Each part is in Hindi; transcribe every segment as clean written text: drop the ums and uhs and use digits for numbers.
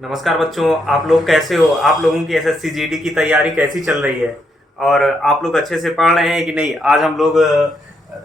नमस्कार बच्चों, आप लोग कैसे हो? आप लोगों की एसएससी जीडी की तैयारी कैसी चल रही है? और आप लोग अच्छे से पढ़ रहे हैं कि नहीं? आज हम लोग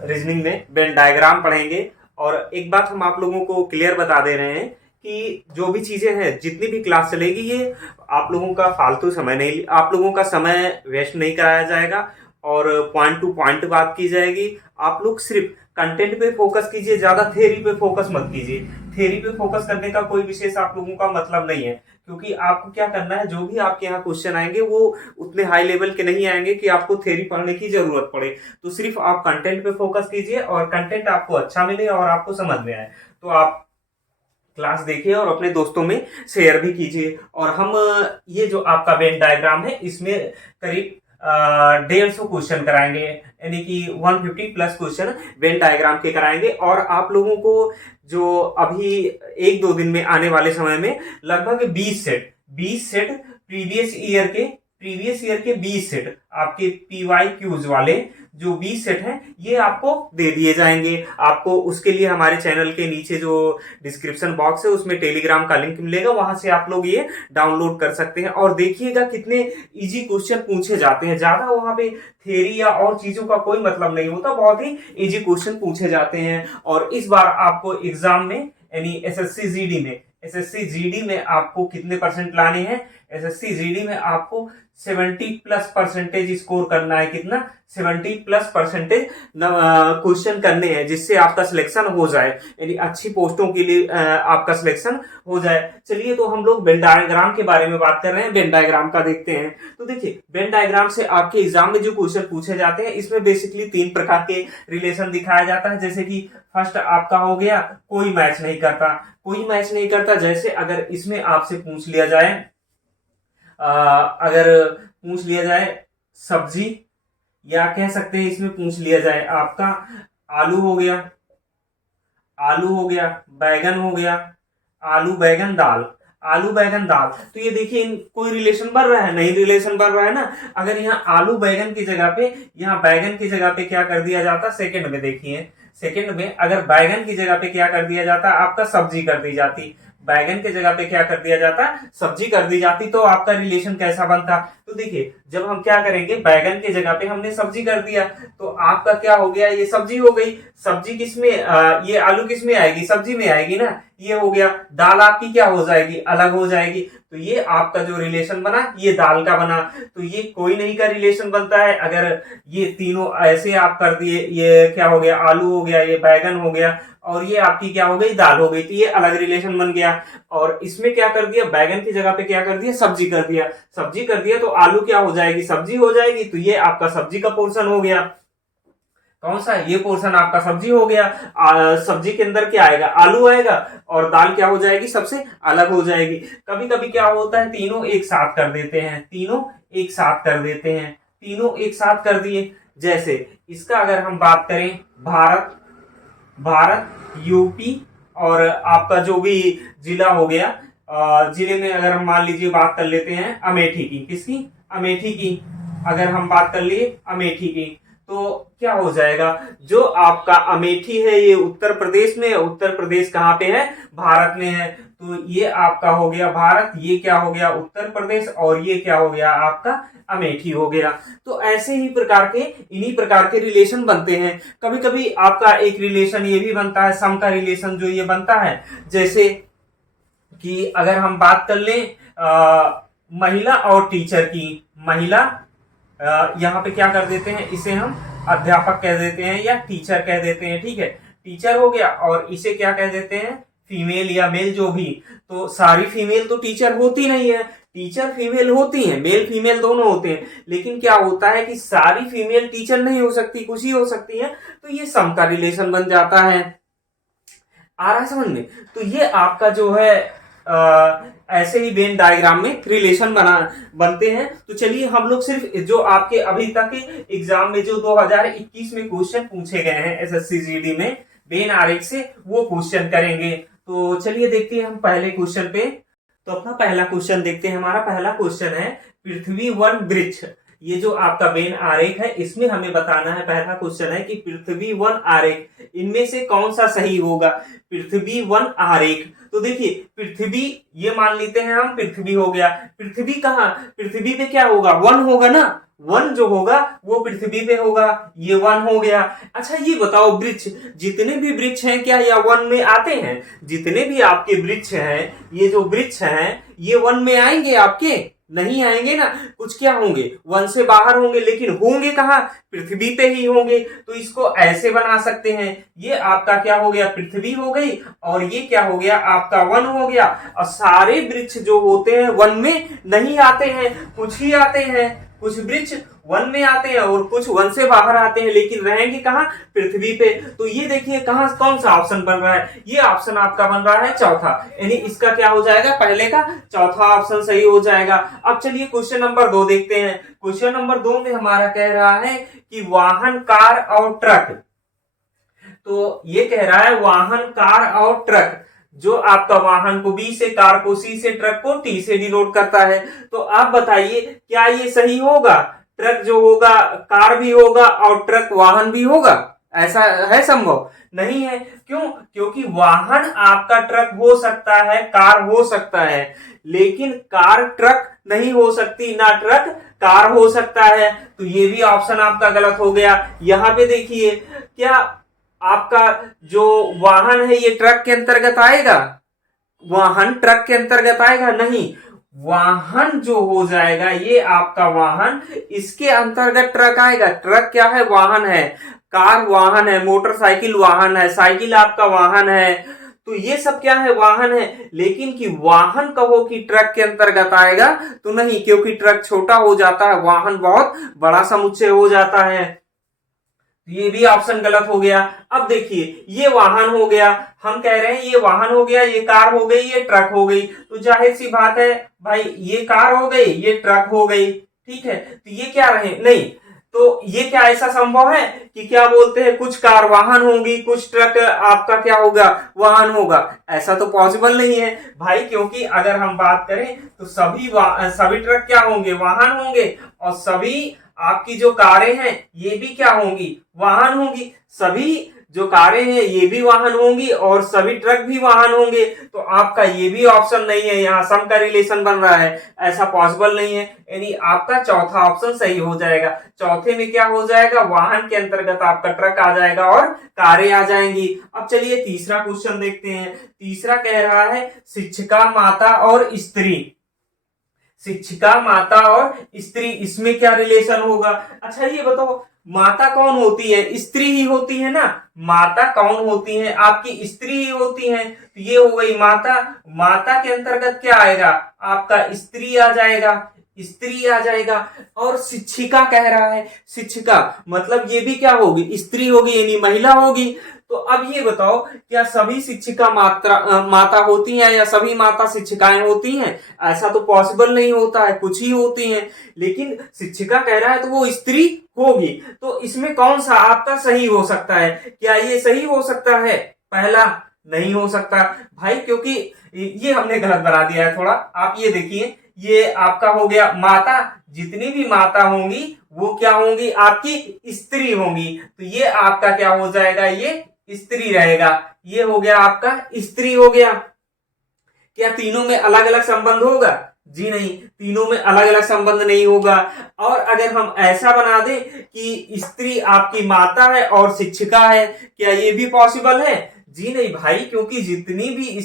रीजनिंग में वेन डायग्राम पढ़ेंगे। और एक बात हम आप लोगों को क्लियर बता दे रहे हैं कि जो भी चीजें हैं, जितनी भी क्लास चलेगी, ये आप लोगों का फालतू समय नहीं, आप लोगों का समय वेस्ट नहीं कराया जाएगा और पॉइंट टू पॉइंट बात की जाएगी। आप लोग सिर्फ कंटेंट पे फोकस कीजिए, ज्यादा थ्योरी पे फोकस मत कीजिए। थ्योरी पे फोकस करने का कोई विशेष आप लोगों का मतलब नहीं है, क्योंकि आपको क्या करना है, जो भी आपके यहाँ क्वेश्चन आएंगे वो उतने हाई लेवल के नहीं आएंगे कि आपको थ्योरी पढ़ने की जरूरत पड़े। तो सिर्फ आप कंटेंट पे फोकस कीजिए और कंटेंट आपको अच्छा मिले और आपको समझ में आए तो आप क्लास देखिए और अपने दोस्तों में शेयर भी कीजिए। और हम ये जो आपका वेन डायग्राम है, इसमें करीब 150 क्वेश्चन कराएंगे, यानी कि 150 प्लस क्वेश्चन वेन डायग्राम के कराएंगे। और आप लोगों को जो अभी एक दो दिन में आने वाले समय में लगभग 20 सेट प्रीवियस ईयर के 20 सेट आपके पीवाई क्यूज वाले जो 20 सेट हैं, ये आपको दे दिए जाएंगे। आपको उसके लिए हमारे चैनल के नीचे जो डिस्क्रिप्शन बॉक्स है उसमें टेलीग्राम का लिंक मिलेगा, वहां से आप लोग ये डाउनलोड कर सकते हैं। और देखिएगा कितने इजी क्वेश्चन पूछे जाते हैं, ज्यादा वहां पे थ्योरी या और चीजों का कोई मतलब नहीं होता, बहुत ही इजी क्वेश्चन पूछे जाते हैं। और इस बार आपको एग्जाम में, यानी एसएससी जीडी में आपको कितने परसेंट लाने हैं? एसएससी जीडी में आपको 70 प्लस परसेंटेज स्कोर करना है। कितना? 70 प्लस परसेंटेज क्वेश्चन करने हैं, जिससे आपका सिलेक्शन हो जाए, यानी अच्छी पोस्टों के लिए आपका सिलेक्शन हो जाए। चलिए, तो हम लोग वेन डायग्राम के बारे में बात कर रहे हैं, वेन डायग्राम का देखते हैं। तो देखिए, वेन डायग्राम से आपके एग्जाम में जो क्वेश्चन पूछे जाते हैं, इसमें बेसिकली 3 प्रकार के रिलेशन दिखाया जाता है। जैसे कि फर्स्ट आपका हो गया कोई मैच नहीं करता। जैसे अगर इसमें आपसे पूछ लिया जाए, अगर पूछ लिया जाए सब्जी, या कह सकते हैं इसमें पूछ लिया जाए आपका आलू हो गया, बैगन हो गया, आलू बैगन दाल। तो ये देखिए, कोई रिलेशन बन रहा है? नहीं रिलेशन बन रहा है ना। अगर यहाँ आलू बैगन की जगह पे, यहाँ बैगन की जगह पे क्या कर दिया जाता? सेकंड में देखिए, सेकंड में अगर बैगन की जगह पे क्या कर दिया जाता? आपका सब्जी कर दी जाती। बैगन की जगह पे क्या कर दिया जाता? सब्जी कर दी जाती। तो आपका रिलेशन कैसा बनता? तो देखिए, जब हम क्या करेंगे, बैगन की जगह पे हमने सब्जी कर दिया, तो आपका क्या हो गया? ये सब्जी हो गई। सब्जी किसमें, ये आलू किसमें आएगी? सब्जी में आएगी ना। ये हो गया। दाल आपकी क्या हो जाएगी? अलग हो जाएगी। तो ये आपका जो रिलेशन बना, ये दाल का बना। तो ये कोई नहीं का रिलेशन बनता है। अगर ये तीनों ऐसे आप कर दिए, ये क्या हो गया? आलू हो गया, ये बैगन हो गया, और ये आपकी क्या हो गई? दाल हो गई। तो ये अलग रिलेशन बन गया। और इसमें क्या कर दिया? बैगन की जगह पे क्या कर दिया? सब्जी कर दिया। तो आलू क्या हो जाएगी? सब्जी हो जाएगी। तो ये आपका सब्जी का पोर्शन हो गया। कौन सा? ये पोर्शन आपका सब्जी हो गया। सब्जी के अंदर क्या आएगा? आलू आएगा। और दाल क्या हो जाएगी? सबसे अलग हो जाएगी। कभी कभी क्या होता है, तीनों एक साथ कर देते हैं, तीनों एक साथ कर दिए। जैसे इसका अगर हम बात करें, भारत यूपी, और आपका जो भी जिला हो गया, जिले में अगर हम मान लीजिए बात कर लेते हैं अमेठी की। किसकी? अमेठी की। अगर हम बात कर लिए अमेठी की, तो क्या हो जाएगा? जो आपका अमेठी है, ये उत्तर प्रदेश में है। उत्तर प्रदेश कहाँ पे है? भारत में है। तो ये आपका हो गया भारत, ये क्या हो गया? उत्तर प्रदेश, और ये क्या हो गया? आपका अमेठी हो गया। तो ऐसे ही इन्हीं प्रकार के रिलेशन बनते हैं। कभी कभी आपका एक रिलेशन ये भी बनता है, सम का रिलेशन जो ये बनता है। जैसे कि अगर हम बात कर लें महिला और टीचर की, यहाँ पे क्या कर देते हैं, इसे हम अध्यापक कह देते हैं या टीचर कह देते हैं। ठीक है, टीचर हो गया, और इसे क्या कह देते हैं? फीमेल या मेल जो भी। तो सारी फीमेल तो टीचर होती नहीं है, टीचर फीमेल होती हैं, मेल फीमेल दोनों होते हैं। लेकिन क्या होता है कि सारी फीमेल टीचर नहीं हो सकती, कुछ ही हो सकती है। तो ये सम का रिलेशन बन जाता है। आ रहा है समझ में? तो ये आपका जो है ऐसे ही वेन डायग्राम में रिलेशन बनते हैं। तो चलिए, हम लोग सिर्फ जो आपके अभी तक एग्जाम में जो 2021 में क्वेश्चन पूछे गए हैं एसएससी जीडी में वेन आरेख से, वो क्वेश्चन करेंगे। तो चलिए देखते हैं हम पहले क्वेश्चन पे। तो अपना पहला क्वेश्चन देखते हैं। हमारा पहला क्वेश्चन है पृथ्वी वन वृक्ष। ये जो आपका वेन आरेख है, इसमें हमें बताना है, पहला क्वेश्चन है कि पृथ्वी वन आरेख इनमें से कौन सा सही होगा? पृथ्वी वन आरेख। तो देखिए पृथ्वी, ये मान लेते हैं हम पृथ्वी हो गया, पृथ्वी कहाँ, पृथ्वी पे क्या होगा, वन होगा ना, वन जो होगा वो पृथ्वी पे होगा, ये वन हो गया। अच्छा ये बताओ वृक्ष, जितने भी वृक्ष हैं क्या यह वन में आते हैं, जितने भी आपके वृक्ष हैं, ये जो वृक्ष हैं ये वन में आएंगे आपके, नहीं आएंगे ना, कुछ क्या होंगे वन से बाहर होंगे, लेकिन होंगे कहाँ, पृथ्वी पे ही होंगे। तो इसको ऐसे बना सकते हैं, ये आपका क्या हो गया, पृथ्वी हो गई, और ये क्या हो गया आपका वन हो गया। और सारे वृक्ष जो होते हैं वन में नहीं आते हैं, कुछ ही आते हैं, कुछ वृक्ष वन में आते हैं और कुछ वन से बाहर आते हैं, लेकिन रहेंगे कहाँ, पृथ्वी पे। तो ये देखिए कहाँ, कौन सा ऑप्शन बन रहा है, ये ऑप्शन आपका बन रहा है चौथा, यानी इसका क्या हो जाएगा, पहले का चौथा ऑप्शन सही हो जाएगा। अब चलिए क्वेश्चन नंबर 2 देखते हैं। क्वेश्चन नंबर 2 में हमारा कह रहा है कि वाहन, कार और ट्रक, तो ये कह रहा है वाहन, कार और ट्रक, जो आपका वाहन को बी से, कार को सी से, ट्रक को टी से डिनोट करता है। तो आप बताइए क्या ये सही होगा, ट्रक जो होगा कार भी होगा और ट्रक वाहन भी होगा, ऐसा है संभव नहीं है। क्यों, क्योंकि वाहन आपका ट्रक हो सकता है, कार हो सकता है, लेकिन कार ट्रक नहीं हो सकती, ना ट्रक कार हो सकता है। तो ये भी ऑप्शन आपका गलत हो गया। यहाँ पे देखिए क्या आपका जो वाहन है ये ट्रक के अंतर्गत आएगा, वाहन ट्रक के अंतर्गत आएगा नहीं, वाहन जो हो जाएगा ये आपका वाहन, इसके अंतर्गत ट्रक आएगा। ट्रक क्या है, वाहन है, कार वाहन है, मोटरसाइकिल वाहन है, साइकिल आपका वाहन है, तो ये सब क्या है, वाहन है। लेकिन कि वाहन कहो कि ट्रक के अंतर्गत आएगा तो नहीं, क्योंकि ट्रक छोटा हो जाता है, वाहन बहुत बड़ा समुच्चय हो जाता है। ये भी ऑप्शन गलत हो गया। अब देखिए ये वाहन हो गया, हम कह रहे हैं ये वाहन हो गया, ये कार हो गई, ये ट्रक हो गई, तो जाहिर सी बात है भाई ये कार हो गई, ये ट्रक हो गई, ठीक है। तो ये क्या रहे, नहीं, तो ये क्या ऐसा संभव है कि क्या बोलते हैं कुछ कार वाहन होंगी, कुछ ट्रक आपका क्या होगा, वाहन होगा, ऐसा तो पॉसिबल नहीं है भाई। क्योंकि अगर हम बात करें तो सभी ट्रक क्या होंगे, वाहन होंगे, और सभी आपकी जो कारें हैं ये भी क्या होंगी, वाहन होंगी। सभी जो कारें हैं ये भी वाहन होंगी और सभी ट्रक भी वाहन होंगे। तो आपका ये भी ऑप्शन नहीं है, यहाँ सम का रिलेशन बन रहा है, ऐसा पॉसिबल नहीं है। यानी आपका चौथा ऑप्शन सही हो जाएगा। चौथे में क्या हो जाएगा, वाहन के अंतर्गत आपका ट्रक आ जाएगा और कारें आ जाएंगी। अब चलिए तीसरा क्वेश्चन देखते हैं। तीसरा कह रहा है शिक्षिका, माता और स्त्री, शिक्षिका, माता और स्त्री, इसमें क्या रिलेशन होगा। अच्छा ये बताओ माता कौन होती है, स्त्री ही होती है ना, माता कौन होती है, आपकी स्त्री ही होती है। तो ये हो गई माता, माता के अंतर्गत क्या आएगा, आपका स्त्री आ जाएगा, स्त्री आ जाएगा। और शिक्षिका कह रहा है, शिक्षिका मतलब ये भी क्या होगी, स्त्री होगी, यानी महिला होगी। तो अब ये बताओ क्या सभी शिक्षिका माता होती हैं या सभी माता शिक्षिकाएं होती हैं, ऐसा तो पॉसिबल नहीं होता है, कुछ ही होती हैं। लेकिन शिक्षिका कह रहा है तो वो स्त्री होगी। तो इसमें कौन सा आपका सही हो सकता है, क्या ये सही हो सकता है, पहला नहीं हो सकता भाई, क्योंकि ये हमने गलत बना दिया है थोड़ा। आप ये देखिए ये आपका हो गया माता, जितनी भी माता होंगी वो क्या होंगी, आपकी स्त्री होंगी। तो ये आपका क्या हो जाएगा, ये स्त्री रहेगा, ये हो गया आपका स्त्री हो गया। क्या तीनों में अलग अलग संबंध होगा, जी नहीं, तीनों में अलग अलग संबंध नहीं होगा। और अगर हम ऐसा बना दें कि स्त्री आपकी माता है और शिक्षिका है, क्या ये भी पॉसिबल है, जी नहीं भाई, क्योंकि जितनी भी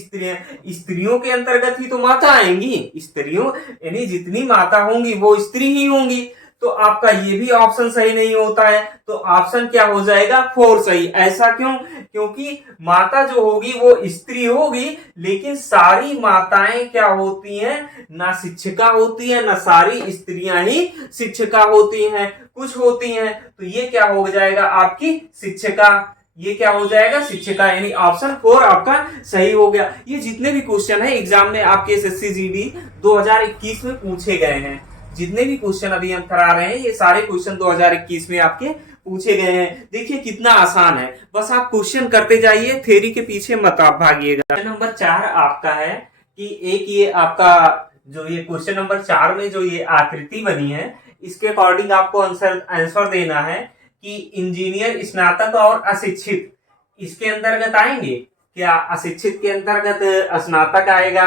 स्त्रियों के अंतर्गत ही तो माता आएंगी, स्त्रियों यानी जितनी माता होंगी वो स्त्री ही होंगी। तो आपका ये भी ऑप्शन सही नहीं होता है। तो ऑप्शन क्या हो जाएगा, 4 सही। ऐसा क्यों, क्योंकि माता जो होगी वो स्त्री होगी, लेकिन सारी माताएं क्या होती हैं, ना शिक्षिका होती है, ना सारी स्त्रियां ही शिक्षिका होती हैं, कुछ होती हैं। तो ये क्या हो जाएगा, आपकी शिक्षिका, ये क्या हो जाएगा, शिक्षिका, यानी ऑप्शन 4 आपका सही हो गया। ये जितने भी क्वेश्चन है एग्जाम में आपके SSC GD 2021 में पूछे गए हैं, जितने भी क्वेश्चन अभी हम करा रहे हैं ये सारे क्वेश्चन 2021 में आपके पूछे गए हैं। देखिए कितना आसान है, बस आप क्वेश्चन करते जाइए, थ्योरी के पीछे मत आप भागिएगा। नंबर 4 आपका है कि एक ये आपका जो ये क्वेश्चन नंबर 4 में जो ये आकृति बनी है, इसके अकॉर्डिंग आपको आंसर देना है कि इंजीनियर, स्नातक और अशिक्षित इसके अंतर्गत आएंगे। क्या अशिक्षित के अंतर्गत स्नातक आएगा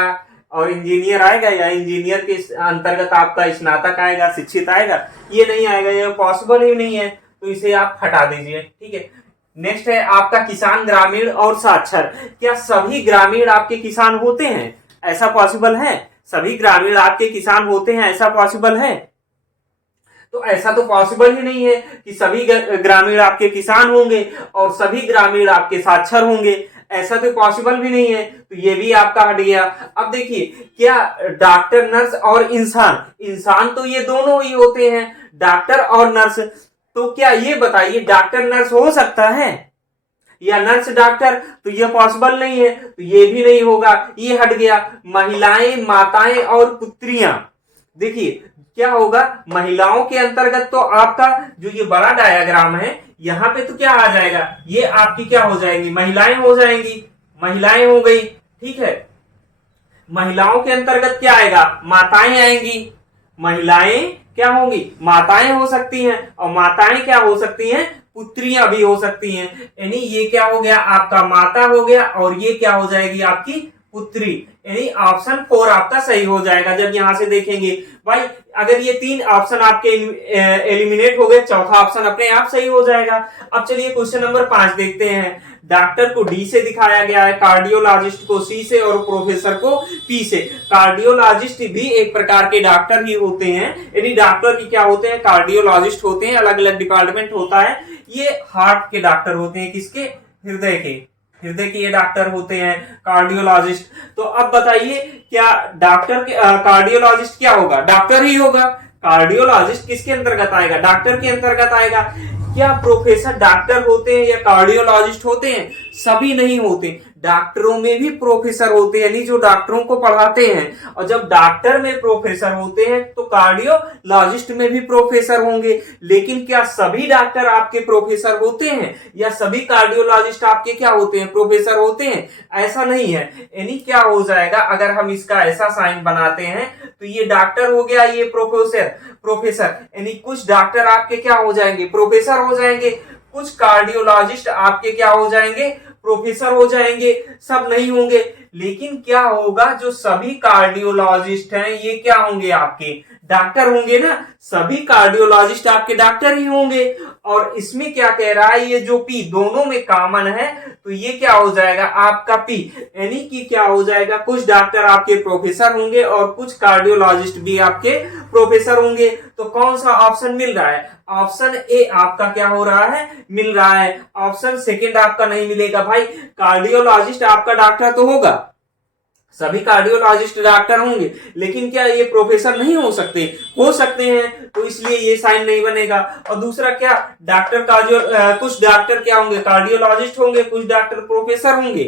और इंजीनियर आएगा, या इंजीनियर के अंतर्गत आपका स्नातक आएगा, शिक्षित आएगा? ये नहीं आएगा, ये पॉसिबल ही नहीं है, तो इसे आप हटा दीजिए। ठीक है, नेक्स्ट है आपका किसान, ग्रामीण और साक्षर। क्या सभी ग्रामीण आपके किसान होते हैं? ऐसा पॉसिबल है? सभी ग्रामीण आपके किसान होते हैं, ऐसा पॉसिबल है? तो ऐसा तो पॉसिबल ही नहीं है कि सभी ग्रामीण आपके किसान होंगे और सभी ग्रामीण आपके साक्षर होंगे, ऐसा तो पॉसिबल भी नहीं है, तो ये भी आपका हट गया। अब देखिए, क्या डॉक्टर, नर्स और इंसान तो ये दोनों ही होते हैं, डॉक्टर और नर्स। तो क्या ये बताइए, डॉक्टर नर्स हो सकता है या नर्स डॉक्टर? तो ये पॉसिबल नहीं है, तो ये भी नहीं होगा, ये हट गया। महिलाएं, माताएं और पुत्रियां, देखिए क्या होगा, महिलाओं के अंतर्गत तो आपका जो ये बड़ा डायग्राम है यहाँ पे तो क्या आ जाएगा, ये आपकी क्या हो जाएंगी, महिलाएं हो जाएंगी, महिलाएं हो गई। ठीक है, महिलाओं के अंतर्गत क्या आएगा, माताएं आएंगी, महिलाएं क्या होंगी, माताएं हो सकती हैं, और माताएं क्या हो सकती हैं, पुत्रियां भी हो सकती हैं। यानी ये क्या हो गया, आपका माता हो गया, और ये क्या हो जाएगी, आपकी पुत्री। यानी ऑप्शन 4 आपका सही हो जाएगा। जब यहां से देखेंगे भाई, अगर ये 3 ऑप्शन आपके एलिमिनेट हो गए, चौथा ऑप्शन अपने आप सही हो जाएगा। अब चलिए क्वेश्चन नंबर 5 देखते हैं। डॉक्टर को डी से दिखाया गया है, कार्डियोलॉजिस्ट को सी से और प्रोफेसर को पी से। कार्डियोलॉजिस्ट भी एक प्रकार के डॉक्टर ही होते हैं, यानी डॉक्टर की क्या होते हैं, कार्डियोलॉजिस्ट होते हैं, अलग अलग डिपार्टमेंट होता है। ये हार्ट के डॉक्टर होते हैं, किसके, हृदय के, हृदय के ये डॉक्टर होते हैं कार्डियोलॉजिस्ट। तो अब बताइए, क्या डॉक्टर के कार्डियोलॉजिस्ट क्या होगा, डॉक्टर ही होगा। कार्डियोलॉजिस्ट किसके अंतर्गत आएगा, डॉक्टर के अंतर्गत आएगा। क्या प्रोफेसर डॉक्टर होते हैं या कार्डियोलॉजिस्ट होते हैं, सभी नहीं होते। डॉक्टरों में भी प्रोफेसर होते हैं, यानी जो डॉक्टरों को पढ़ाते हैं, और जब डॉक्टर में प्रोफेसर होते हैं तो कार्डियोलॉजिस्ट में भी प्रोफेसर होंगे। लेकिन क्या सभी डॉक्टर आपके प्रोफेसर होते हैं या सभी कार्डियोलॉजिस्ट आपके क्या होते हैं, प्रोफेसर होते हैं? ऐसा नहीं है। यानी क्या हो जाएगा, अगर हम इसका ऐसा साइन बनाते हैं तो ये डॉक्टर हो गया, ये प्रोफेसर, यानी कुछ डॉक्टर आपके क्या हो जाएंगे, प्रोफेसर हो जाएंगे, कुछ कार्डियोलॉजिस्ट आपके क्या हो जाएंगे, प्रोफेसर हो जाएंगे, सब नहीं होंगे। लेकिन क्या होगा, जो सभी कार्डियोलॉजिस्ट हैं ये क्या होंगे, आपके डॉक्टर होंगे ना, सभी कार्डियोलॉजिस्ट आपके डॉक्टर ही होंगे। और इसमें क्या कह रहा है, ये जो पी दोनों में कॉमन है, तो ये क्या हो जाएगा, आपका पी, यानी कि क्या हो जाएगा, कुछ डॉक्टर आपके प्रोफेसर होंगे और कुछ कार्डियोलॉजिस्ट भी आपके प्रोफेसर होंगे। तो कौन सा ऑप्शन मिल रहा है, ऑप्शन ए आपका क्या हो रहा है, मिल रहा है। ऑप्शन सेकंड आपका नहीं मिलेगा भाई, कार्डियोलॉजिस्ट आपका डॉक्टर तो होगा, सभी कार्डियोलॉजिस्ट डॉक्टर होंगे, लेकिन क्या ये प्रोफेसर नहीं हो सकते, हो सकते हैं, तो इसलिए ये साइन नहीं बनेगा। और दूसरा क्या, डॉक्टर का जो कुछ डॉक्टर क्या होंगे, कार्डियोलॉजिस्ट होंगे, कुछ डॉक्टर प्रोफेसर होंगे,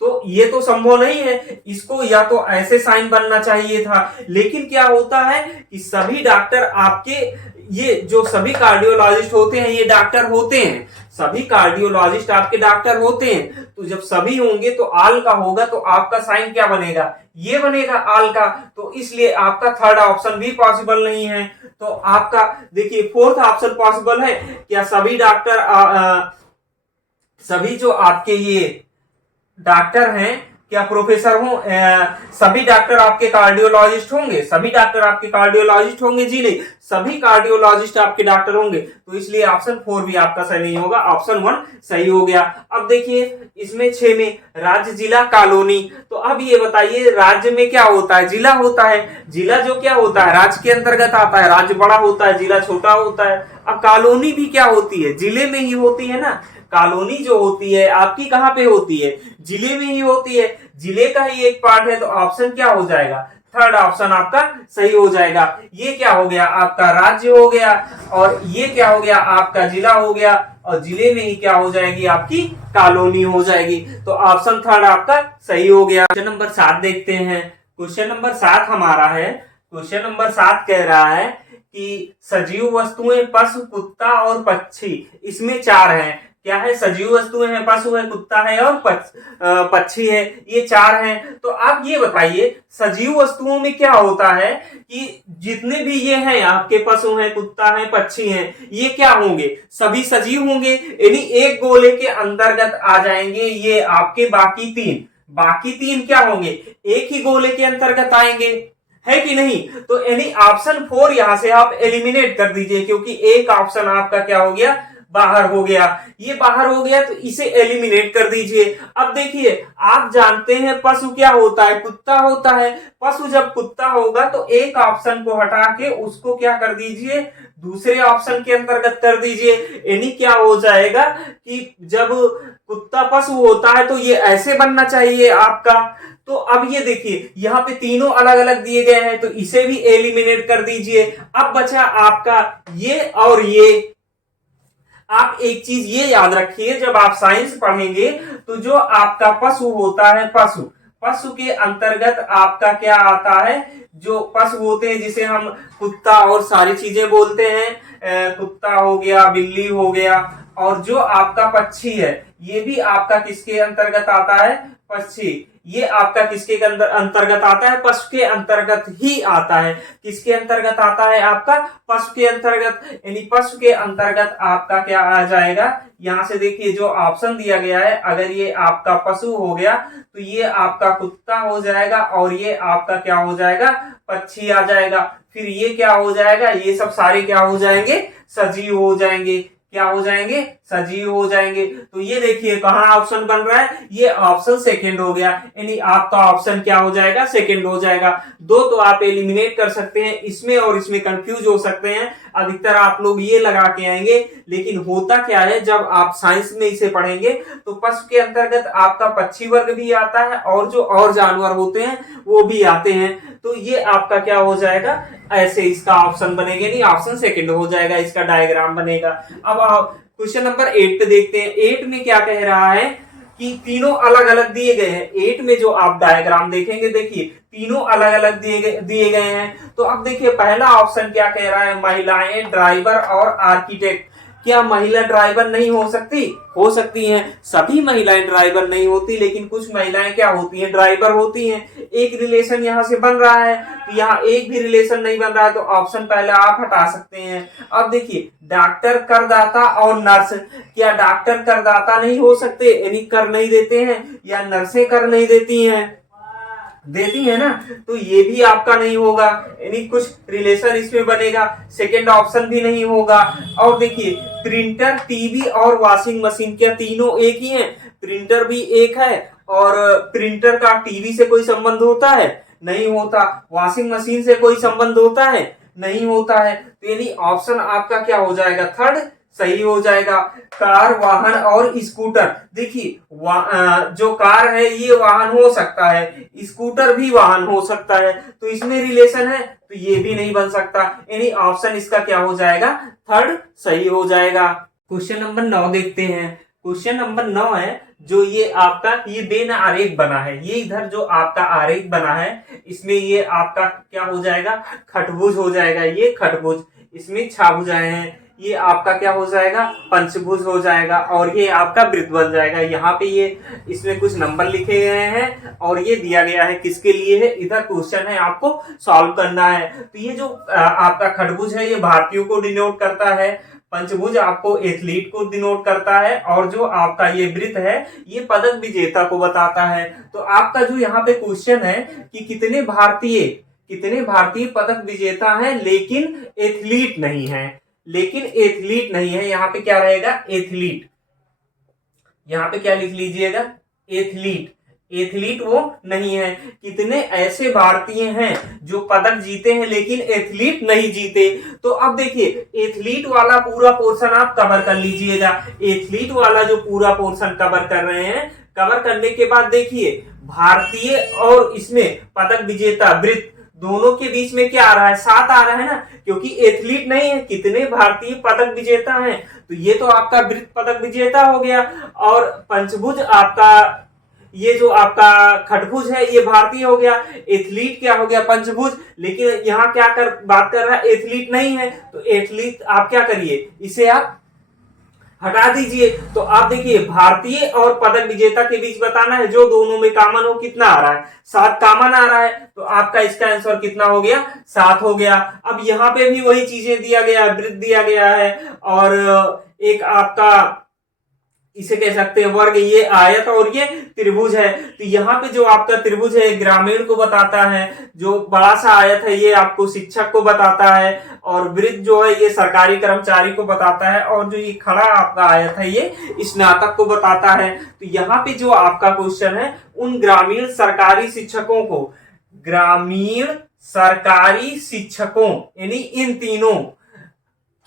तो ये तो संभव नहीं है। इसको या तो ऐसे साइन बनना चाहिए था, लेकिन क्या होता है कि सभी डॉक्टर आपके, ये जो सभी कार्डियोलॉजिस्ट होते हैं ये डॉक्टर होते हैं, सभी कार्डियोलॉजिस्ट आपके डॉक्टर होते हैं। तो जब सभी होंगे तो आल का होगा, तो आपका साइन क्या बनेगा, ये बनेगा आल का। तो इसलिए आपका थर्ड ऑप्शन भी पॉसिबल नहीं है। तो आपका देखिए फोर्थ ऑप्शन पॉसिबल है। क्या सभी डॉक्टर सभी जो आपके ये डॉक्टर हैं क्या प्रोफेसर हो, सभी डॉक्टर आपके कार्डियोलॉजिस्ट होंगे, सभी डॉक्टर आपके कार्डियोलॉजिस्ट होंगे, जी नहीं, सभी कार्डियोलॉजिस्ट आपके डॉक्टर होंगे। तो इसलिए ऑप्शन 4 भी आपका सही नहीं होगा, ऑप्शन 1 सही हो गया। अब देखिए इसमें 6 में राज्य, जिला, कॉलोनी। तो अब ये बताइए, राज्य में क्या होता है, जिला होता है। जिला जो क्या होता है, राज्य के अंतर्गत आता है, राज्य बड़ा होता है, जिला छोटा होता है। अब कॉलोनी भी क्या होती है, जिले में ही होती है ना। कॉलोनी जो होती है आपकी कहां पे होती है, जिले में ही होती है, जिले का ही एक पार्ट है। तो ऑप्शन क्या हो जाएगा, थर्ड ऑप्शन आपका सही हो जाएगा। ये क्या हो गया, आपका राज्य हो गया, और ये क्या हो गया, आपका जिला हो गया, और जिले में ही क्या हो जाएगी, आपकी कॉलोनी हो जाएगी। तो ऑप्शन थर्ड आपका सही हो गया। क्वेश्चन नंबर 7 देखते हैं। क्वेश्चन नंबर 7 हमारा है, क्वेश्चन नंबर 7 कह रहा है कि सजीव वस्तुएं पशु, कुत्ता और पक्षी, इसमें 4 हैं। क्या है? सजीव वस्तुएं हैं, पशु है, कुत्ता है और पक्षी है, ये 4 हैं। तो आप ये बताइए सजीव वस्तुओं में क्या होता है कि जितने भी ये हैं आपके, पशु हैं, कुत्ता है, पक्षी हैं, ये क्या होंगे? सभी सजीव होंगे, यानी एक गोले के अंतर्गत आ जाएंगे ये आपके बाकी तीन क्या होंगे? एक ही गोले के अंतर्गत आएंगे, है कि नहीं? तो यानी ऑप्शन 4 यहां से आप एलिमिनेट कर दीजिए, क्योंकि एक ऑप्शन आपका क्या हो गया? बाहर हो गया। ये बाहर हो गया तो इसे एलिमिनेट कर दीजिए। अब देखिए, आप जानते हैं पशु क्या होता है? कुत्ता होता है। पशु जब कुत्ता होगा तो एक ऑप्शन को हटा के उसको क्या कर दीजिए? दूसरे ऑप्शन के अंतर्गत कर दीजिए। यानी क्या हो जाएगा कि जब कुत्ता पशु होता है तो ये ऐसे बनना चाहिए आपका। तो अब ये देखिए, यहाँ पे तीनों अलग अलग दिए गए हैं, तो इसे भी एलिमिनेट कर दीजिए। अब बचा आपका ये और ये। आप एक चीज ये याद रखिए, जब आप साइंस पढ़ेंगे तो जो आपका पशु होता है, पशु के अंतर्गत आपका क्या आता है? जो पशु होते हैं जिसे हम कुत्ता और सारी चीजें बोलते हैं, कुत्ता हो गया, बिल्ली हो गया, और जो आपका पक्षी है ये भी आपका किसके अंतर्गत आता है? पक्षी। ये आपका किसके अंतर्गत आता है? पशु के अंतर्गत ही आता है। किसके अंतर्गत आता है? आपका पशु के अंतर्गत। यानी पशु के अंतर्गत आपका क्या आ जाएगा? यहां से देखिए जो ऑप्शन दिया गया है, अगर ये आपका पशु हो गया तो ये आपका कुत्ता हो जाएगा, और ये आपका क्या हो जाएगा? पक्षी आ जाएगा। फिर ये क्या हो जाएगा? ये सब सारे क्या हो जाएंगे? सजीव हो जाएंगे। क्या हो जाएंगे? सजीव हो जाएंगे। तो ये देखिए कहां ऑप्शन बन रहा है? ये ऑप्शन सेकंड हो गया, यानी आपका ऑप्शन क्या हो जाएगा? सेकंड हो जाएगा। दो तो आप एलिमिनेट कर सकते हैं, इसमें और इसमें कंफ्यूज हो सकते हैं। अधिकतर आप लोग ये लगा के आएंगे, लेकिन होता क्या है जब आप साइंस में इसे पढ़ेंगे तो पशु के अंतर्गत आपका पक्षी वर्ग भी आता है और जो और जानवर होते हैं वो भी आते हैं। तो ये आपका क्या हो जाएगा? ऐसे इसका ऑप्शन बनेगा, नहीं ऑप्शन सेकंड हो जाएगा, इसका डायग्राम बनेगा। अब आप क्वेश्चन नंबर 8 पे देखते हैं। 8 में क्या कह रहा है कि तीनों अलग अलग दिए गए हैं। 8 में जो आप डायग्राम देखेंगे, देखिए तीनों अलग अलग दिए गए हैं। तो अब देखिए पहला ऑप्शन क्या कह रहा है? महिलाएं, ड्राइवर और आर्किटेक्ट। क्या महिला ड्राइवर नहीं हो सकती? हो सकती हैं। सभी महिलाएं ड्राइवर नहीं होती, लेकिन कुछ महिलाएं क्या होती हैं? ड्राइवर होती हैं। एक रिलेशन यहां से बन रहा है, तो यहाँ एक भी रिलेशन नहीं बन रहा है, तो ऑप्शन पहले आप हटा सकते हैं। अब देखिए डॉक्टर, करदाता और नर्स। क्या डॉक्टर करदाता नहीं हो सकते? यानी कर नहीं देते हैं, या नर्सें कर नहीं देती हैं? देती है ना। तो ये भी आपका नहीं होगा, यानी कुछ रिलेशन इसमें बनेगा। सेकंड ऑप्शन भी नहीं होगा। और देखिए प्रिंटर, टीवी और वॉशिंग मशीन, क्या तीनों एक ही हैं? प्रिंटर भी एक है, और प्रिंटर का टीवी से कोई संबंध होता है? नहीं होता। वॉशिंग मशीन से कोई संबंध होता है? नहीं होता है। तो यानी ऑप्शन आपका क्या हो जाएगा? थर्ड सही हो जाएगा। कार, वाहन और स्कूटर। देखिए जो कार है ये वाहन हो सकता है, स्कूटर भी वाहन हो सकता है, तो इसमें रिलेशन है, तो ये भी नहीं बन सकता। यानी ऑप्शन इसका क्या हो जाएगा? थर्ड सही हो जाएगा। क्वेश्चन नंबर 9 देखते हैं। क्वेश्चन नंबर 9 है, जो ये आपका ये बेन आरेख बना है, ये इधर जो आपका आरेख बना है, इसमें ये आपका क्या हो जाएगा? खटभुज हो जाएगा। ये खटभुज, इसमें छाभुजाएं हैं, ये आपका क्या हो जाएगा? पंचभुज हो जाएगा, और ये आपका वृत्त बन जाएगा। यहाँ पे ये इसमें कुछ नंबर लिखे गए हैं, और ये दिया गया है किसके लिए है? इधर क्वेश्चन है, आपको सॉल्व करना है। तो ये जो आपका खटभुज है ये भारतीयों को डिनोट करता है, पंचभुज आपको एथलीट को डिनोट करता है, और जो आपका ये वृत्त है ये पदक विजेता को बताता है। तो आपका जो यहाँ पे क्वेश्चन है कि कितने भारतीय पदक विजेता हैं लेकिन एथलीट नहीं है, यहाँ पे क्या रहेगा? एथलीट। यहाँ पे क्या लिख लीजिएगा? एथलीट वो नहीं है। कितने ऐसे भारतीय हैं जो पदक जीते हैं लेकिन एथलीट नहीं जीते? तो अब देखिए एथलीट वाला पूरा पोर्शन आप कवर कर लीजिएगा। एथलीट वाला जो पूरा पोर्शन कवर कर रहे हैं, कवर करने के बाद देखिए भारतीय और इसमें पदक विजेता वृत्त, दोनों के बीच में क्या आ रहा है? 7 आ रहा है ना, क्योंकि एथलीट नहीं है। कितने भारतीय पदक विजेता हैं? तो ये तो आपका वृत्त पदक विजेता हो गया, और पंचभुज आपका ये जो आपका खटभुज है ये भारतीय हो गया, एथलीट क्या हो गया पंचभुज, लेकिन यहाँ क्या बात कर रहा है, एथलीट नहीं है, तो एथलीट आप क्या करिए, इसे आप हटा दीजिए। तो आप देखिए भारतीय और पदक विजेता के बीच बताना है, जो दोनों में कॉमन हो कितना आ रहा है, 7 कॉमन आ रहा है, तो आपका इसका आंसर कितना हो गया, 7 हो गया। अब यहाँ पे भी वही चीजें दिया गया है, वृत्त दिया गया है और एक आपका इसे कह सकते हैं वर्ग, ये आयत और ये त्रिभुज है। तो यहाँ पे जो आपका त्रिभुज है ग्रामीण को बताता है, जो बड़ा सा आयत है ये आपको शिक्षक को बताता है, और वृत्त जो है ये सरकारी कर्मचारी को बताता है, और जो ये खड़ा आपका आयत है ये स्नातक को बताता है। तो यहाँ पे जो आपका क्वेश्चन है उन ग्रामीण सरकारी शिक्षकों को, ग्रामीण सरकारी शिक्षकों यानी इन तीनों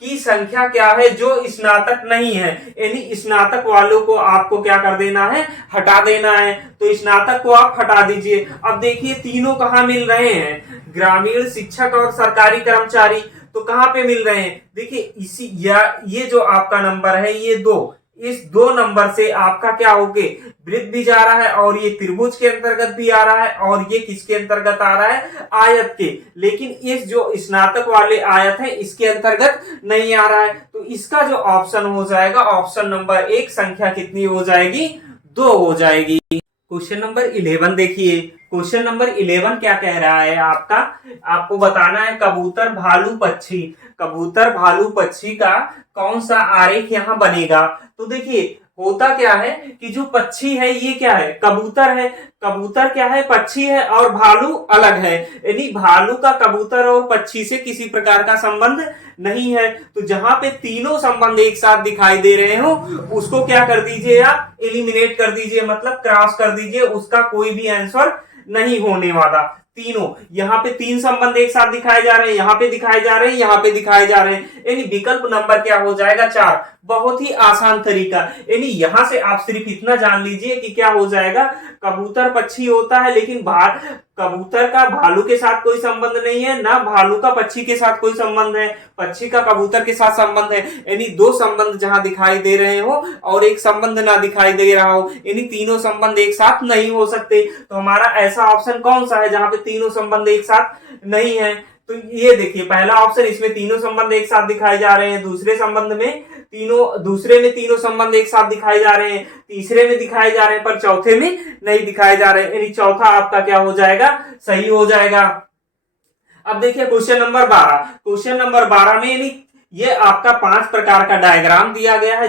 की संख्या क्या है जो स्नातक नहीं है, यानी स्नातक वालों को आपको क्या कर देना है, हटा देना है। तो स्नातक को आप हटा दीजिए। अब देखिए तीनों कहाँ मिल रहे हैं, ग्रामीण शिक्षक और सरकारी कर्मचारी, तो कहाँ पे मिल रहे हैं, देखिए इसी ये जो आपका नंबर है ये 2, इस 2 नंबर से आपका क्या हो गए, वृत्त भी जा रहा है और ये त्रिभुज के अंतर्गत भी आ रहा है, और ये किसके अंतर्गत आ रहा है, आयत के। लेकिन इस जो स्नातक वाले आयत है इसके अंतर्गत नहीं आ रहा है। तो इसका जो ऑप्शन हो जाएगा, ऑप्शन नंबर 1 संख्या कितनी हो जाएगी, 2 हो जाएगी। क्वेश्चन नंबर 11 देखिए, क्वेश्चन नंबर 11 क्या कह रहा है आपका, आपको बताना है कबूतर भालू पक्षी, कबूतर भालू पक्षी का कौन सा आरेख यहाँ बनेगा। तो देखिए होता क्या है कि जो पक्षी है ये क्या है, कबूतर है, कबूतर क्या है, पक्षी है, और भालू अलग है, यानी भालू का कबूतर और पक्षी से किसी प्रकार का संबंध नहीं है। तो जहां पे तीनों संबंध एक साथ दिखाई दे रहे हो उसको क्या कर दीजिए, आप एलिमिनेट कर दीजिए, मतलब क्रॉस कर दीजिए, उसका कोई भी आंसर नहीं होने वाला। तीनों यहाँ पे 3 संबंध एक साथ दिखाए जा रहे हैं, यहाँ पे दिखाए जा रहे हैं, यहाँ पे दिखाए जा रहे हैं, यानी विकल्प नंबर क्या हो जाएगा, 4। बहुत ही आसान तरीका, यानी यहां से आप सिर्फ इतना जान लीजिए कि क्या हो जाएगा, कबूतर पक्षी होता है लेकिन कबूतर का भालू के साथ कोई संबंध नहीं है, ना भालू का पक्षी के साथ कोई संबंध है, पक्षी का कबूतर के साथ संबंध है, यानी 2 संबंध जहां दिखाई दे रहे हो और एक संबंध ना दिखाई दे रहा हो, यानी तीनों संबंध एक साथ नहीं हो सकते। तो हमारा ऐसा ऑप्शन कौन सा है जहां पे तीनों संबंध एक साथ नहीं है, तो ये देखिए पहला ऑप्शन, इसमें तीनों संबंध एक साथ दिखाए जा रहे हैं, दूसरे में तीनों संबंध एक साथ दिखाए जा रहे हैं, तीसरे में दिखाए जा रहे हैं, पर चौथे में नहीं दिखाए जा रहे हैं, यानी चौथा आपका क्या हो जाएगा, सही हो जाएगा। अब देखिए क्वेश्चन नंबर 12, क्वेश्चन नंबर 12 में यानी ये आपका 5 प्रकार का डायग्राम दिया गया है,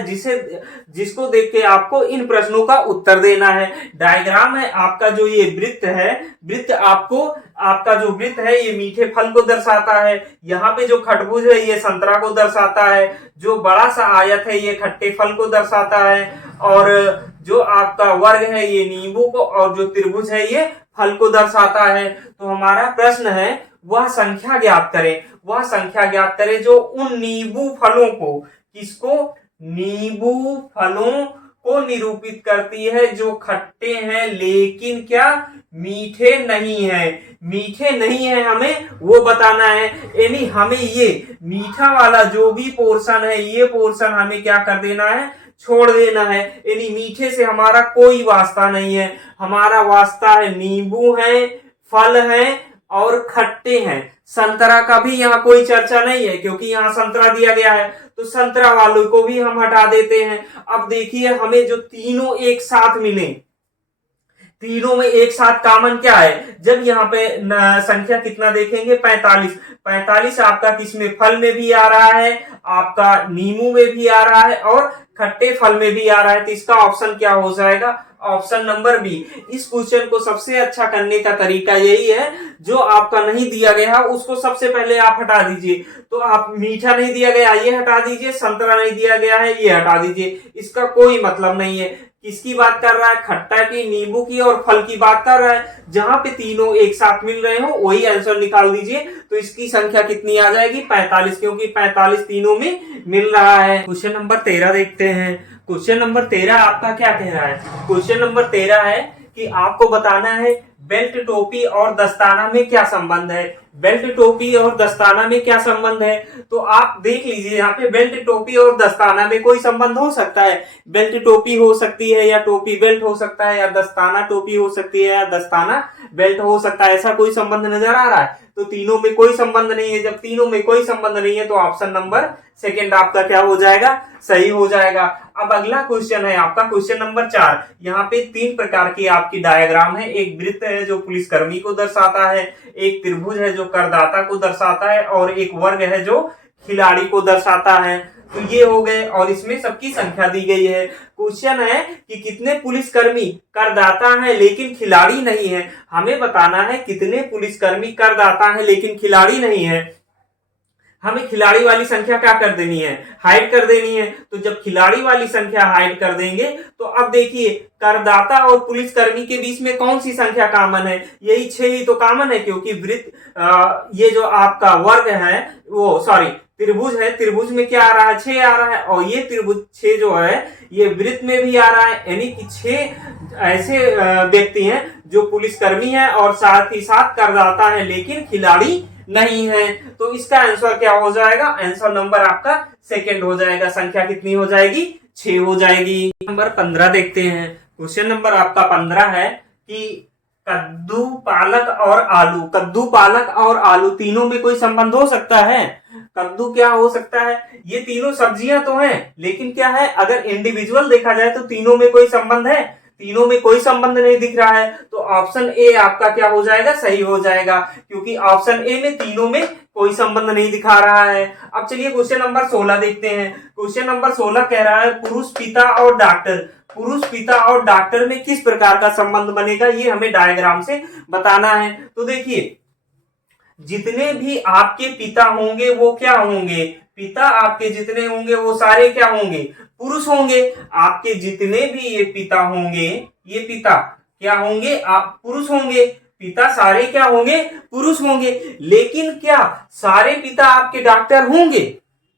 जिसको देख के आपको इन प्रश्नों का उत्तर देना है। डायग्राम है आपका जो ये वृत्त है, वृत्त आपका जो वृत्त है ये मीठे फल को दर्शाता है, यहाँ पे जो खटभुज है ये संतरा को दर्शाता है, जो बड़ा सा आयत है ये खट्टे फल को दर्शाता है, और जो आपका वर्ग है ये नींबू को, और जो त्रिभुज है ये फल को दर्शाता है। तो हमारा प्रश्न है वह संख्या ज्ञात करें, वह संख्या ज्ञात करें जो उन नींबू फलों को, किसको, नींबू फलों को निरूपित करती है जो खट्टे हैं लेकिन क्या, मीठे नहीं है, मीठे नहीं है, हमें वो बताना है। यानी हमें ये मीठा वाला जो भी पोर्शन है ये पोर्शन हमें क्या कर देना है, छोड़ देना है, यानी मीठे से हमारा कोई वास्ता नहीं है, हमारा वास्ता है नींबू है, फल है और खट्टे हैं। संतरा का भी यहाँ कोई चर्चा नहीं है क्योंकि यहाँ संतरा दिया गया है, तो संतरा वालों को भी हम हटा देते हैं। अब देखिए हमें जो तीनों एक साथ मिले, तीनों में एक साथ कॉमन क्या है, जब यहाँ पे संख्या कितना देखेंगे 45, 45 आपका किसमें, फल में भी आ रहा है, आपका नींबू में भी आ रहा है और खट्टे फल में भी आ रहा है, तो इसका ऑप्शन क्या हो जाएगा, ऑप्शन नंबर बी। इस क्वेश्चन को सबसे अच्छा करने का तरीका यही है, जो आपका नहीं दिया गया उसको सबसे पहले आप हटा दीजिए। तो आप मीठा नहीं दिया गया ये हटा दीजिए, संतरा नहीं दिया गया है ये हटा दीजिए, इसका कोई मतलब नहीं है। किसकी बात कर रहा है, खट्टा की, नींबू की और फल की बात कर रहा है। जहां पे तीनों एक साथ मिल रहे हो वही आंसर निकाल दीजिए। तो इसकी संख्या कितनी आ जाएगी, 45, क्योंकि 45 तीनों में मिल रहा है। क्वेश्चन नंबर 13 देखते हैं। क्वेश्चन नंबर 13 आपका क्या कह रहा है, क्वेश्चन नंबर 13 है कि आपको बताना है बेल्ट टोपी और दस्ताना में क्या संबंध है। बेल्ट टोपी और दस्ताना में क्या संबंध है, तो आप देख लीजिए यहाँ पे बेल्ट टोपी और दस्ताना में कोई संबंध हो सकता है। बेल्ट टोपी हो सकती है या टोपी बेल्ट हो सकता है, या दस्ताना टोपी हो सकती है या दस्ताना बेल्ट हो सकता है। ऐसा कोई संबंध नजर आ रहा है, तो तीनों में कोई संबंध नहीं है। जब तीनों में कोई संबंध नहीं है तो ऑप्शन नंबर सेकंड आपका क्या हो जाएगा, सही हो जाएगा। अब अगला क्वेश्चन है आपका क्वेश्चन नंबर 4। यहाँ पे 3 प्रकार की आपकी डायग्राम है। एक वृत्त है जो पुलिसकर्मी को दर्शाता है, एक त्रिभुज है जो करदाता को दर्शाता है, और एक वर्ग है जो खिलाड़ी को दर्शाता है। तो ये हो गए, और इसमें सबकी संख्या दी गई है। क्वेश्चन है कि कितने पुलिसकर्मी करदाता हैं लेकिन खिलाड़ी नहीं है। हमें बताना है कितने पुलिसकर्मी करदाता हैं लेकिन खिलाड़ी नहीं है। हमें खिलाड़ी वाली संख्या क्या कर देनी है, हाइड कर देनी है। तो जब खिलाड़ी वाली संख्या हाइड कर देंगे तो अब देखिए करदाता और पुलिसकर्मी के बीच में कौन सी संख्या कॉमन है, यही 6 ही तो कॉमन है, क्योंकि वृत्त ये जो आपका वर्ग है वो सॉरी त्रिभुज है, त्रिभुज में क्या आ रहा है, 6 आ रहा है, और ये त्रिभुज 6 जो है ये वृत्त में भी आ रहा है। यानी कि 6 ऐसे व्यक्ति हैं जो पुलिसकर्मी है और साथ ही साथ करदाता है लेकिन खिलाड़ी नहीं है। तो इसका आंसर क्या हो जाएगा, आंसर नंबर आपका सेकंड हो जाएगा। संख्या कितनी हो जाएगी, 6 हो जाएगी। नंबर 15 देखते हैं। क्वेश्चन नंबर आपका 15 है कि कद्दू पालक और आलू, कद्दू पालक और आलू तीनों में कोई संबंध हो सकता है। कद्दू क्या हो सकता है, ये तीनों सब्जियां तो हैं, लेकिन क्या है अगर इंडिविजुअल देखा जाए तो तीनों में कोई संबंध है, तीनों में कोई संबंध नहीं दिख रहा है। तो ऑप्शन ए आपका क्या हो जाएगा, सही हो जाएगा, क्योंकि ऑप्शन ए में तीनों में कोई संबंध नहीं दिखा रहा है। अब चलिए क्वेश्चन नंबर 16 देखते हैं। क्वेश्चन नंबर 16 कह रहा है पुरुष पिता और डॉक्टर, पुरुष पिता और डॉक्टर में किस प्रकार का संबंध बनेगा, ये हमें डायग्राम से बताना है। तो देखिए जितने भी आपके पिता होंगे वो क्या होंगे, पिता आपके जितने होंगे वो सारे क्या होंगे, पुरुष होंगे। आपके जितने भी ये पिता होंगे, ये पिता क्या होंगे, आप पुरुष होंगे। पिता सारे क्या होंगे, पुरुष होंगे। लेकिन क्या सारे पिता आपके डॉक्टर होंगे,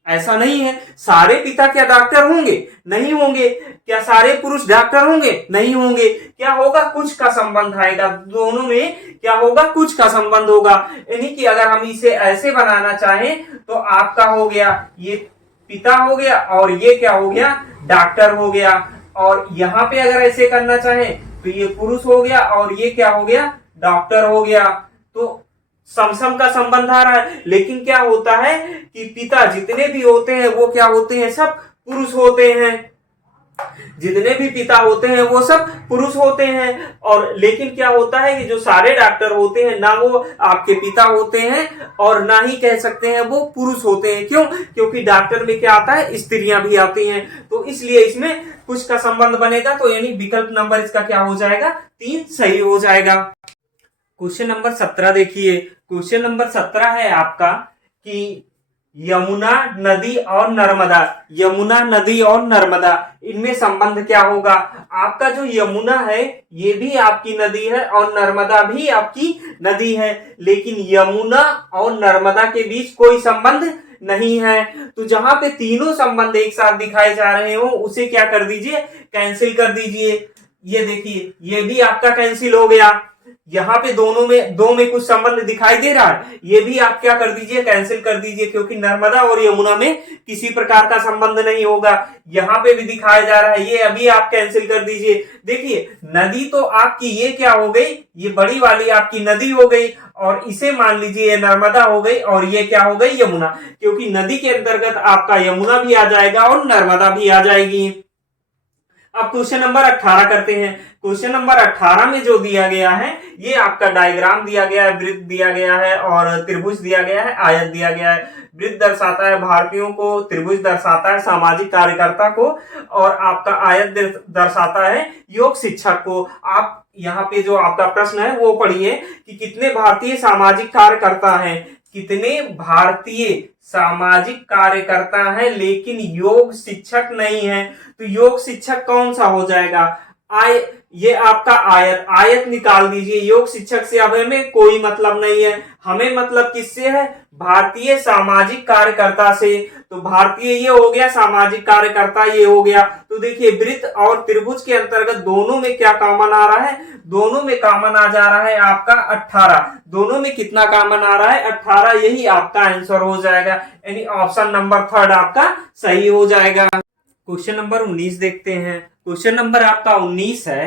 ऐसा नहीं है। सारे पिता क्या डॉक्टर होंगे, नहीं होंगे। क्या सारे पुरुष डॉक्टर होंगे, नहीं होंगे। क्या होगा, कुछ का संबंध आएगा, दोनों में क्या होगा, कुछ का संबंध होगा। यानी कि अगर हम इसे ऐसे बनाना चाहें तो आपका हो गया ये पिता हो गया और ये क्या हो गया, डॉक्टर हो गया। और यहाँ पे अगर ऐसे करना चाहें तो ये पुरुष हो गया और ये क्या हो गया, डॉक्टर हो गया। तो समसम का संबंध आ रहा है। लेकिन क्या होता है कि पिता जितने भी होते हैं वो क्या होते हैं, सब पुरुष होते हैं। जितने भी पिता होते हैं वो सब पुरुष होते हैं। और लेकिन क्या होता है कि जो सारे डॉक्टर होते हैं ना वो आपके पिता होते हैं और ना ही कह सकते हैं वो पुरुष होते हैं। क्यों, क्योंकि डॉक्टर में क्या आता है, स्त्रियां भी आती हैं। तो इसलिए इसमें कुछ का संबंध बनेगा। तो यानी विकल्प नंबर इसका क्या हो जाएगा, 3 सही हो जाएगा। क्वेश्चन नंबर 17 देखिए। क्वेश्चन नंबर 17 है आपका कि यमुना नदी और नर्मदा, यमुना नदी और नर्मदा इनमें संबंध क्या होगा। आपका जो यमुना है ये भी आपकी नदी है और नर्मदा भी आपकी नदी है, लेकिन यमुना और नर्मदा के बीच कोई संबंध नहीं है। तो जहां पे तीनों संबंध एक साथ दिखाए जा रहे हो उसे क्या कर दीजिए, कैंसिल कर दीजिए। ये देखिए ये भी आपका कैंसिल हो गया। यहाँ पे दो में कुछ संबंध दिखाई दे रहा है, ये भी आप क्या कर दीजिए, कैंसिल कर दीजिए, क्योंकि नर्मदा और यमुना में किसी प्रकार का संबंध नहीं होगा। यहाँ पे भी दिखाया जा रहा है, ये अभी आप कैंसिल कर दीजिए। देखिए नदी तो आपकी ये क्या हो गई, ये बड़ी वाली आपकी नदी हो गई, और इसे मान लीजिए ये नर्मदा हो गई, और ये क्या हो गई, यमुना, क्योंकि नदी के अंतर्गत आपका यमुना भी आ जाएगा और नर्मदा भी आ जाएगी। अब क्वेश्चन नंबर 18 करते हैं। क्वेश्चन नंबर 18 में जो दिया गया है ये आपका डायग्राम दिया गया है, वृत्त दिया गया है और त्रिभुज दिया गया है, आयत दिया गया है। वृत्त दर्शाता है भारतीयों को, त्रिभुज दर्शाता है सामाजिक कार्यकर्ता को, और आपका आयत दर्शाता है योग शिक्षक को। आप यहाँ पे जो आपका प्रश्न है वो पढ़िए कि कितने भारतीय सामाजिक कार्यकर्ता हैं, कितने भारतीय सामाजिक कार्यकर्ता हैं लेकिन योग शिक्षक नहीं है। तो योग शिक्षक कौन सा हो जाएगा, ये आपका आयत, आयत निकाल दीजिए। योग शिक्षक से अब हमें कोई मतलब नहीं है, हमें मतलब किससे है? भारतीय सामाजिक कार्यकर्ता से। तो भारतीय ये हो गया, सामाजिक कार्यकर्ता ये हो गया। तो देखिए वृत्त और त्रिभुज के अंतर्गत दोनों में क्या कॉमन आ रहा है? दोनों में कॉमन आ जा रहा है आपका 18। दोनों में कितना कॉमन आ रहा है? 18। यही आपका आंसर हो जाएगा, यानी ऑप्शन नंबर थर्ड आपका सही हो जाएगा। क्वेश्चन नंबर 19 देखते हैं। क्वेश्चन नंबर आपका 19 है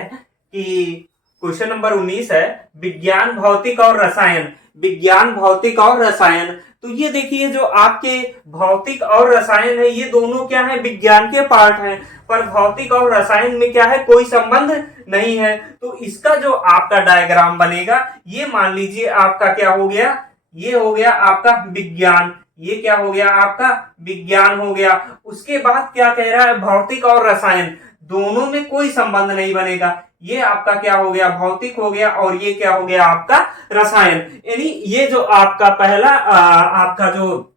कि क्वेश्चन नंबर 19 है विज्ञान भौतिक और रसायन। विज्ञान भौतिक और रसायन, तो ये देखिए जो आपके भौतिक और रसायन है ये दोनों क्या है? विज्ञान के पार्ट हैं, पर भौतिक और रसायन में क्या है? कोई संबंध नहीं है। तो इसका जो आपका डायग्राम बनेगा ये मान लीजिए आपका क्या हो गया? ये हो गया आपका विज्ञान। ये क्या हो गया? आपका विज्ञान हो गया। उसके बाद क्या कह रहा है? भौतिक और रसायन, दोनों में कोई संबंध नहीं बनेगा। ये आपका क्या हो गया? भौतिक हो गया, और ये क्या हो गया? आपका रसायन। यानी ये जो आपका पहला आपका जो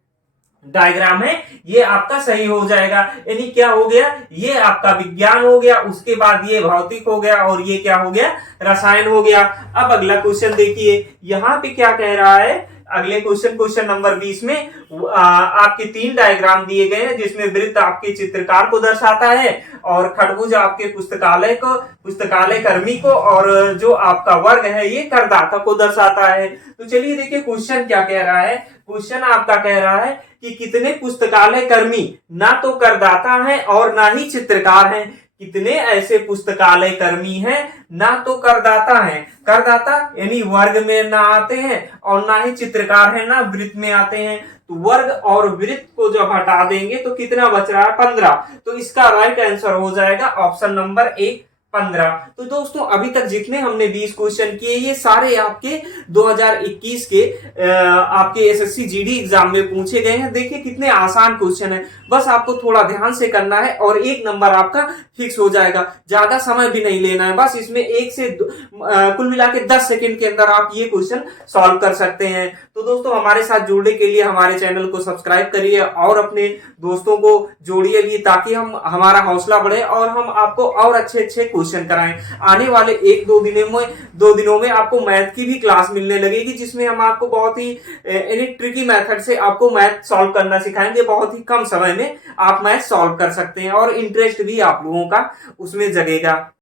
डायग्राम है ये आपका सही हो जाएगा। यानी क्या हो गया? ये आपका विज्ञान हो गया, उसके बाद ये भौतिक हो गया, और ये क्या हो गया? रसायन हो गया। अब अगला क्वेश्चन देखिए, यहाँ पे क्या कह रहा है? अगले क्वेश्चन नंबर 20 में आपके 3 डायग्राम दिए गए हैं, जिसमें वृत्त आपके चित्रकार को दर्शाता है, और खरबूज आपके पुस्तकालय कर्मी को, और जो आपका वर्ग है ये करदाता को दर्शाता है। तो चलिए देखिए क्वेश्चन क्या कह रहा है। क्वेश्चन आपका कह रहा है कि कितने पुस्तकालय कर्मी ना तो करदाता हैं और ना ही चित्रकार हैं। कितने ऐसे पुस्तकालय कर्मी हैं ना तो करदाता हैं, करदाता यानी वर्ग में ना आते हैं, और ना ही चित्रकार है ना वृत्त में आते हैं। तो वर्ग और वृत्त को जब हटा देंगे तो कितना बच रहा है? 15। तो इसका राइट आंसर हो जाएगा ऑप्शन नंबर 1, 15। तो दोस्तों अभी तक जितने हमने 20 क्वेश्चन किए ये सारे आपके 2021 के आपके एसएससी जीडी एग्जाम में पूछे गए हैं। देखिए कितने आसान क्वेश्चन है, बस आपको थोड़ा ध्यान से करना है और 1 नंबर आपका फिक्स हो जाएगा। ज्यादा समय भी नहीं लेना है, बस इसमें 1 से कुल मिला के 10 सेकंड के अंदर आप ये क्वेश्चन सॉल्व कर सकते हैं। तो दोस्तों हमारे साथ जुड़ने के लिए हमारे चैनल को सब्सक्राइब करिए और अपने दोस्तों को जोड़िए भी, ताकि हमारा हौसला बढ़े और हम आपको और अच्छे क्वेश्चन कराएं। आने वाले 1-2 दिनों में आपको मैथ की भी क्लास मिलने लगेगी, जिसमें हम आपको बहुत ही ट्रिकी मेथड से आपको मैथ सॉल्व करना सिखाएंगे। बहुत ही कम समय में आप मैथ सॉल्व कर सकते हैं और इंटरेस्ट भी आप लोगों का उसमें जगेगा।